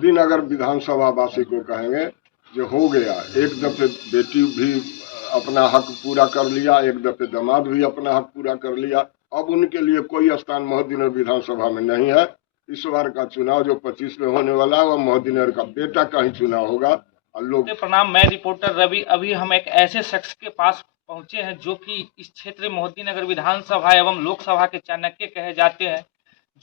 मोदी नगर विधानसभा वासी को कहेंगे जो हो गया, एक दफे बेटी भी अपना हक पूरा कर लिया, एक दफे दामाद भी अपना हक पूरा कर लिया। अब उनके लिए कोई स्थान मोहद्दीनगर विधानसभा में नहीं है। इस बार का चुनाव जो 25 में होने वाला है वह मोहद्दीनगर का बेटा का ही चुनाव होगा। और लोग प्रणाम, मैं रिपोर्टर रवि। अभी हम एक ऐसे शख्स के पास पहुंचे हैं जो कि इस क्षेत्र मोहद्दीनगर विधानसभा एवं लोकसभा के चाणक्य कहे जाते हैं।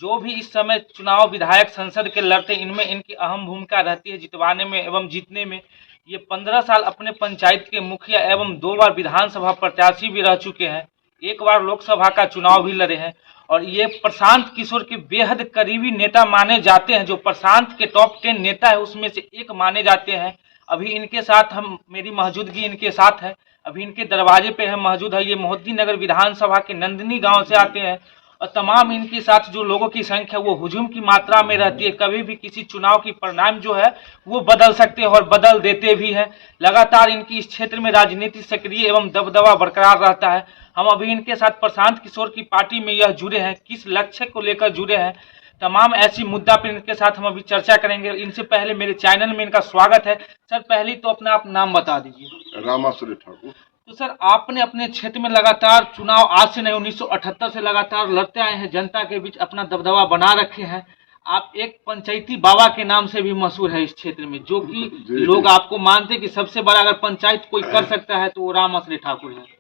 जो भी इस समय चुनाव विधायक संसद के लड़ते, इनमें इनकी अहम भूमिका रहती है जितवाने में एवं जीतने में। ये 15 साल अपने पंचायत के मुखिया एवं 2 बार विधानसभा प्रत्याशी भी रह चुके हैं, 1 बार लोकसभा का चुनाव भी लड़े हैं। और ये प्रशांत किशोर के बेहद करीबी नेता माने जाते हैं। जो प्रशांत के टॉप 10 नेता है उसमें से एक माने जाते हैं। अभी इनके साथ मेरी मौजूदगी इनके साथ है, अभी इनके दरवाजे पे हम मौजूद है। ये मोहद्दीनगर विधानसभा के नंदिनी गांव से आते हैं और तमाम इनके साथ जो लोगों की संख्या वो हुजूम की मात्रा में रहती है। कभी भी किसी चुनाव की परिणाम जो है वो बदल सकते हैं और बदल देते भी हैं। लगातार इनकी इस क्षेत्र में राजनीति सक्रिय एवं दबदबा बरकरार रहता है। हम अभी इनके साथ प्रशांत किशोर की पार्टी में यह जुड़े हैं, किस लक्ष्य को लेकर जुड़े हैं, तमाम ऐसी मुद्दा पर इनके साथ हम अभी चर्चा करेंगे। इनसे पहले मेरे चैनल में इनका स्वागत है। सर, पहले तो अपना आप नाम बता दीजिए। रामाश्री ठाकुर। तो सर, आपने अपने क्षेत्र में लगातार चुनाव आज से नहीं 1978 से लगातार लड़ते आए हैं, जनता के बीच अपना दबदबा बना रखे हैं। आप एक पंचायती बाबा के नाम से भी मशहूर है इस क्षेत्र में, जो कि लोग आपको मानते हैं कि सबसे बड़ा अगर पंचायत कोई कर सकता है तो वो रामाश्री ठाकुर है।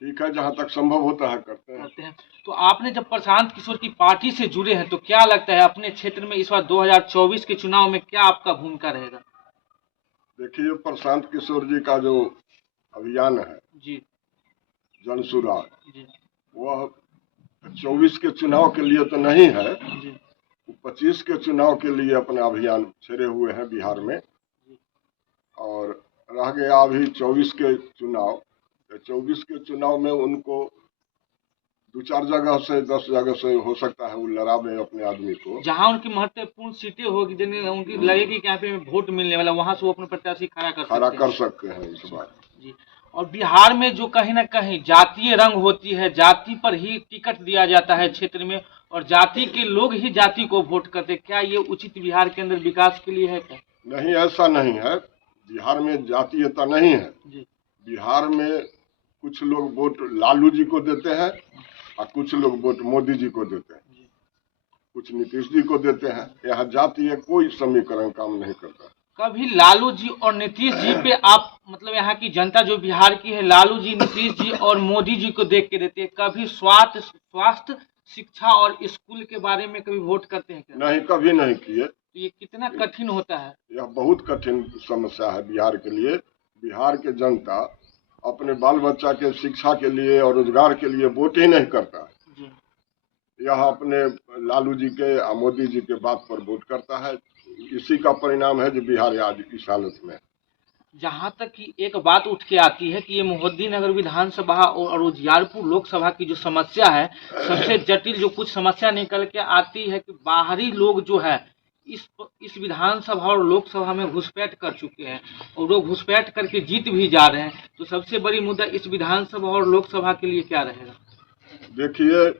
ठीक है, जहाँ तक संभव होता है करते हैं। तो आपने जब प्रशांत किशोर की पार्टी से जुड़े हैं तो क्या लगता है अपने क्षेत्र में इस बार 2024 के चुनाव में क्या आपका भूमिका रहेगा? देखिए, प्रशांत किशोर जी का जो अभियान है जी, जनसुराग जी, वह 24 के चुनाव के लिए तो नहीं है, जी, 25 के चुनाव के लिए अपना अभियान छेड़े हुए हैं बिहार में। और रह गया अभी 24 के चुनाव। 24 के चुनाव में उनको 2-4 जगह से 10 जगह से हो सकता है वो लड़ा में अपने आदमी को, जहां उनकी महत्वपूर्ण सीटें होगी, जिन्हें उनकी लगेगी कि यहाँ पे वोट मिलने वाला, वहां से वो अपने प्रत्याशी खड़ा कर सकते हैं इस बार। जी। और बिहार में जो कहीं ना कहीं जातीय रंग होती है, जाति पर ही टिकट दिया जाता है क्षेत्र में, और जाति के लोग ही जाति को वोट करते, क्या ये उचित बिहार के अंदर विकास के लिए है क्या? नहीं, ऐसा नहीं है। बिहार में जातीयता नहीं है जी। बिहार में कुछ लोग वोट लालू जी को देते हैं और कुछ लोग वोट मोदी जी को देते हैं, कुछ नीतीश जी को देते हैं। यहाँ जातीय कोई समीकरण काम नहीं करता। कभी लालू जी और नीतीश जी पे आप मतलब यहाँ की जनता जो बिहार की है लालू जी, नीतीश जी और मोदी जी को देख के देते हैं, कभी स्वास्थ्य, शिक्षा और स्कूल के बारे में कभी वोट करते हैं क्या? नहीं, कभी नहीं किए। तो ये कितना कठिन होता है? यह बहुत कठिन समस्या है बिहार के लिए। बिहार के जनता अपने बाल बच्चा के शिक्षा के लिए और रोजगार के लिए वोट ही नहीं करता है। यह अपने लालू जी के और मोदी जी के बात पर वोट करता है। इसी का परिणाम है जो बिहार आज इस हालत में। जहाँ तक कि एक बात उठ के आती है कि ये मोहद्दीनगर विधानसभा और उजियारपुर लोकसभा की जो समस्या है, सबसे जटिल जो कुछ समस्या निकल के आती है कि बाहरी लोग जो है इस विधानसभा और लोकसभा में घुसपैठ कर चुके हैं और वो घुसपैठ करके जीत भी जा रहे हैं। तो सबसे बड़ी मुद्दा इस विधानसभा और लोकसभा के लिए क्या रहेगा? देखिए,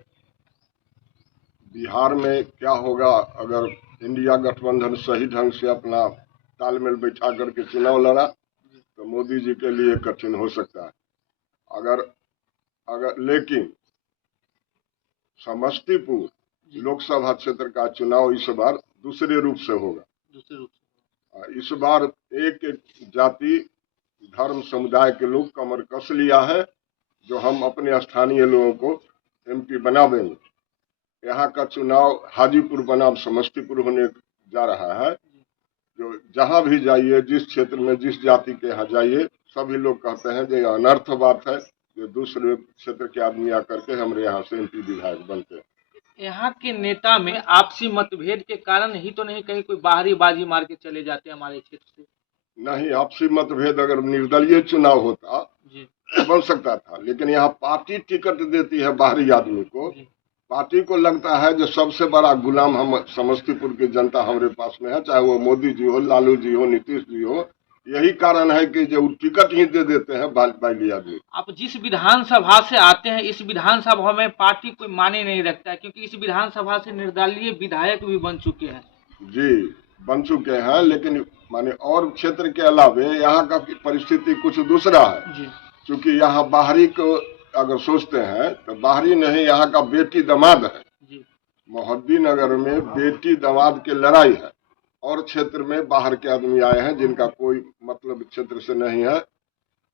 बिहार में क्या होगा अगर इंडिया गठबंधन सही ढंग से अपना तालमेल बैठा करके चुनाव लड़ा तो मोदी जी के लिए कठिन हो सकता है। अगर लेकिन समस्तीपुर लोकसभा क्षेत्र का चुनाव इस बार दूसरे रूप से होगा। इस बार एक जाति धर्म समुदाय के लोग कमर कस लिया है जो हम अपने स्थानीय लोगों को एमपी बना देंगे। यहाँ का चुनाव हाजीपुर बनाम समस्तीपुर होने जा रहा है। जो जहाँ भी जाइए, जिस क्षेत्र में जिस जाति के यहाँ जाइए, सभी लोग कहते हैं जो अनर्थ बात है जो दूसरे क्षेत्र के आदमी आकर के हमारे यहाँ से एमपी विधायक बनते हैं। यहाँ के नेता में आपसी मतभेद के कारण ही तो नहीं कहीं कोई बाहरी बाजी मार के चले जाते हमारे क्षेत्र से? नहीं, आपसी मतभेद अगर निर्दलीय चुनाव होता बन सकता था, लेकिन यहाँ पार्टी टिकट देती है बाहरी आदमी को। पार्टी को लगता है जो सबसे बड़ा गुलाम हम समस्तीपुर की जनता हमारे पास में है, चाहे वो मोदी जी हो, लालू जी हो, नीतीश जी हो। यही कारण है कि जो टिकट ही दे देते हैं बाहरी आदमी। आप जिस विधानसभा से आते हैं इस विधानसभा में पार्टी कोई माने नहीं रखता है, क्योंकि इस विधानसभा से निर्दलीय विधायक भी बन चुके हैं। जी, बन चुके हैं, लेकिन माने और क्षेत्र के अलावे यहाँ का परिस्थिति कुछ दूसरा है जी क्योंकि यहाँ बाहरी को अगर सोचते हैं तो बाहरी नहीं, यहाँ का बेटी दामाद है जी मोहद्दीनगर में बेटी दामाद की लड़ाई है। और क्षेत्र में बाहर के आदमी आए हैं जिनका कोई मतलब क्षेत्र से नहीं है,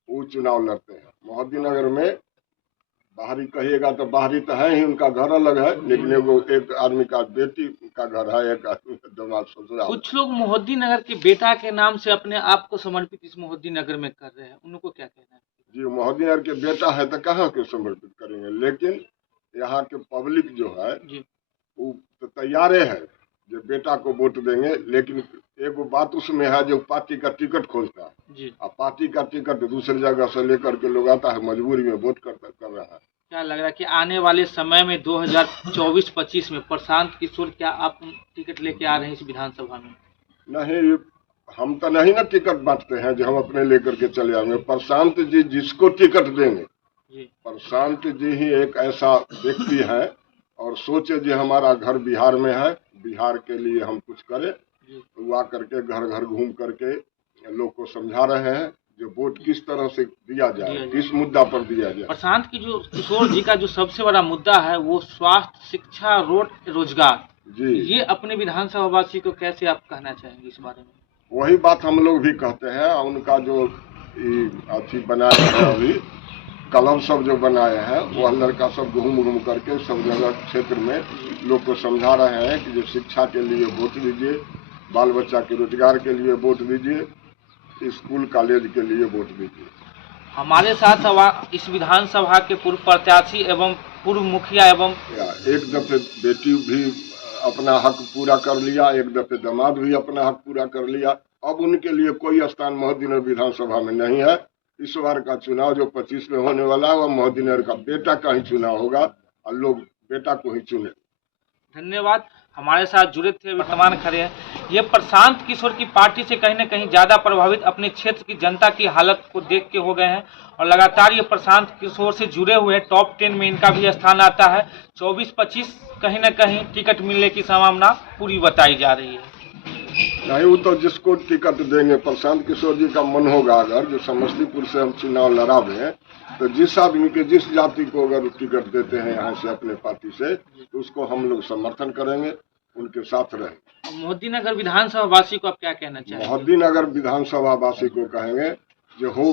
वो चुनाव लड़ते हैं। मोहद्दीनगर में बाहरी कहिएगा तो बाहरी तो है ही, उनका घर अलग है, लेकिन एक आदमी का बेटी का घर है, एक आदमी का दामाद ससुराल। कुछ लोग मोहद्दीनगर के बेटा के नाम से अपने आप को समर्पित इस मोहद्दीनगर में कर रहे हैं, उनको क्या कहना है? जी, मोहद्दीनगर के बेटा है तो कहाँ के समर्पित करेंगे, लेकिन यहाँ के पब्लिक जो है जी वो तो तैयार है जो बेटा को वोट देंगे। लेकिन एक बात उसमें है जो पार्टी का टिकट खोजता है जी और पार्टी का टिकट दूसरी जगह से लेकर के लोग आता है, मजबूरी में वोट कर रहा है। क्या लग रहा है कि आने वाले समय में 2024-25 में प्रशांत किशोर क्या आप टिकट लेके आ रहे हैं इस विधानसभा में? नहीं, हम तो नहीं ना टिकट बांटते हैं जो हम अपने लेकर के चले आएंगे। प्रशांत जी जिसको टिकट देंगे, जी प्रशांत जी ही एक ऐसा व्यक्ति है और सोचे जो हमारा घर बिहार में है, बिहार के लिए हम कुछ करें, वो आकर के घर घर घूम करके लोग को समझा रहे हैं जो वोट किस तरह से दिया जाए, किस मुद्दा पर दिया जाए। प्रशांत की जो किशोर जी का जो सबसे बड़ा मुद्दा है वो स्वास्थ्य, शिक्षा, रोड, रोजगार। जी, ये अपने विधानसभा वासी को कैसे आप कहना चाहेंगे इस बारे में? वही बात हम लोग भी कहते हैं। उनका जो अथी बनाया है अभी कलम सब जो बनाए हैं, वो लड़का सब घूम घूम करके सब जगह क्षेत्र में लोग को समझा रहे हैं कि जो शिक्षा के लिए वोट दीजिए, बाल बच्चा के रोजगार के लिए वोट दीजिए, स्कूल कॉलेज के लिए वोट दीजिए। हमारे साथ इस विधानसभा के पूर्व प्रत्याशी एवं पूर्व मुखिया एवं एक दफे बेटी भी अपना हक पूरा कर लिया, एक दफे दामाद भी अपना हक पूरा कर लिया। अब उनके लिए कोई स्थान मोहद्दीनगर विधानसभा में नहीं है। इस बार का चुनाव जो 25 में होने वाला है वह मोहद्दीनगर का बेटा का ही चुनाव होगा और लोग बेटा को ही चुने। धन्यवाद। हमारे साथ जुड़े थे, वर्तमान खड़े हैं। ये प्रशांत किशोर की पार्टी से कहीं न कहीं ज़्यादा प्रभावित अपने क्षेत्र की जनता की हालत को देख के हो गए हैं और लगातार ये प्रशांत किशोर से जुड़े हुए टॉप 10 में इनका भी स्थान आता है। 24-25 कहीं न कहीं टिकट मिलने की संभावना पूरी बताई जा रही है। नहीं, वो तो जिसको टिकट देंगे, प्रशांत किशोर जी का मन होगा अगर जो समस्तीपुर से हम चुनाव लड़ावे तो जिस आदमी के जिस जाति को अगर टिकट देते हैं यहाँ से अपने पार्टी से, तो उसको हम लोग समर्थन करेंगे, उनके साथ रहेंगे। मोहद्दीनगर विधानसभा वासी को आप क्या कहना चाहेंगे? मोहद्दीनगर विधानसभा वासी को कहेंगे जो हो